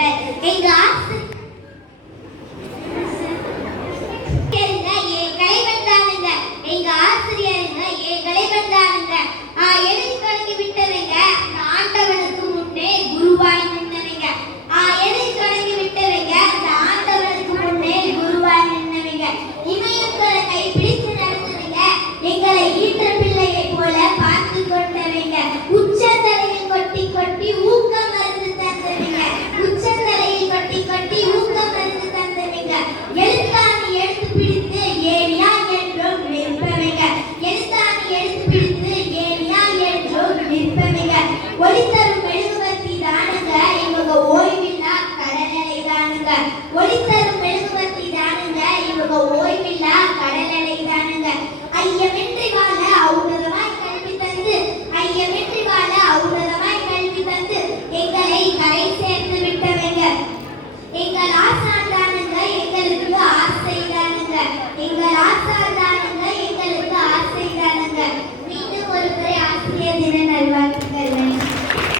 கொடுப்பேன் எங்க ஆசை எங்க ஆசிரியருங்க என் கலைபந்தானுங்க. எழுதி தொடங்கி விட்டதுங்க. ஆண்டவனுக்கு முன்னே குருவாய்ங்க பெறுவீங்க ஒளித்த